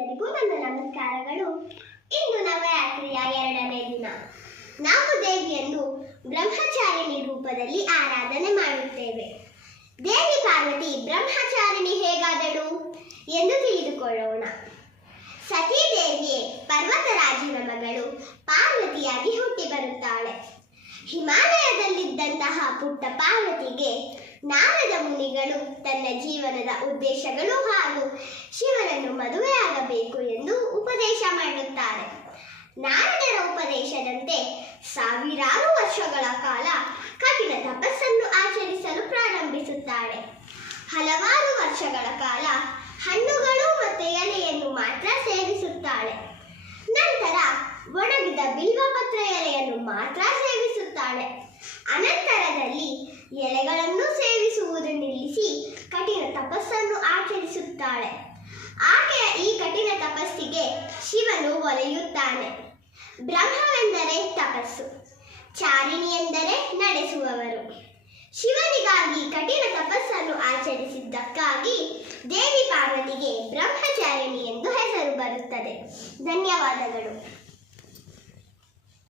ಎಲ್ಲರಿಗೂ ನನ್ನ ನಮಸ್ಕಾರಗಳು. ಇಂದು ನವರಾತ್ರಿಯ ಎರಡನೇ ದಿನ. ನಾವು ದೇವಿಯನ್ನು ಬ್ರಹ್ಮಚಾರಿಣಿ ರೂಪದಲ್ಲಿ ಆರಾಧನೆ ಮಾಡುತ್ತೇವೆ. ದೇವಿ ಪಾರ್ವತಿ ಬ್ರಹ್ಮಚಾರಿಣಿ ಹೇಗಾದಳು ಎಂದು ತಿಳಿದುಕೊಳ್ಳೋಣ. ಸತೀ ಪರ್ವತ ಪರ್ವತರಾಜನ ಮಗಳು ಪಾರ್ವತಿಯಾಗಿ ಹುಟ್ಟಿ ಬರುತ್ತಾಳೆ. ಹಿಮಾಲಯದಲ್ಲಿದ್ದಂತಹ ಪುಟ್ಟ ಪಾರ್ವತಿಗೆ ನಾರದ ಮುನಿಗಳು ತನ್ನ ಜೀವನದ ಉದ್ದೇಶಗಳು ಹಾಗೂ ಶಿವನನ್ನು ಮದುವೆಯಾಗಬೇಕು ಸಾವಿರಾರು ವರ್ಷಗಳ ಕಾಲ ಕಠಿಣ ತಪಸ್ಸನ್ನು ಆಚರಿಸಲು ಪ್ರಾರಂಭಿಸುತ್ತಾಳೆ ಹಲವಾರು ವರ್ಷಗಳ ಕಾಲ ಹಣ್ಣುಗಳು ಮತ್ತು ಎಲೆಯನ್ನು ಮಾತ್ರ ಸೇವಿಸುತ್ತಾಳೆ ನಂತರ ಒಣಗಿದ ಬಿಲ್ವಪತ್ರ ಎಲೆಯನ್ನು ಮಾತ್ರ ಸೇವಿಸುತ್ತಾಳೆ ಅನಂತರದಲ್ಲಿ ಎಲೆಗಳನ್ನು ಸೇವಿಸುವುದು ನಿಲ್ಲಿಸಿ ಕಠಿಣ ತಪಸ್ಸನ್ನು ಆಚರಿಸುತ್ತಾಳೆ ಆಕೆಯ ಈ ಕಠಿಣ ತಪಸ್ಸಿಗೆ ಶಿವನು ಒಲೆಯುತ್ತಾನೆ. ಬ್ರಹ್ಮವೆಂದರೆ ತಪಸ್ಸು ಚಾರಿಣಿ ಎಂದರೆ ನಡೆಸುವವರು. ಶಿವನಿಗಾಗಿ ಕಠಿಣ ತಪಸ್ಸನ್ನು ಆಚರಿಸಿದ್ದಕ್ಕಾಗಿ ದೇವಿ ಪಾರ್ವತಿಗೆ ಬ್ರಹ್ಮಚಾರಿಣಿ ಎಂದು ಹೆಸರು ಬರುತ್ತದೆ. ಧನ್ಯವಾದಗಳು.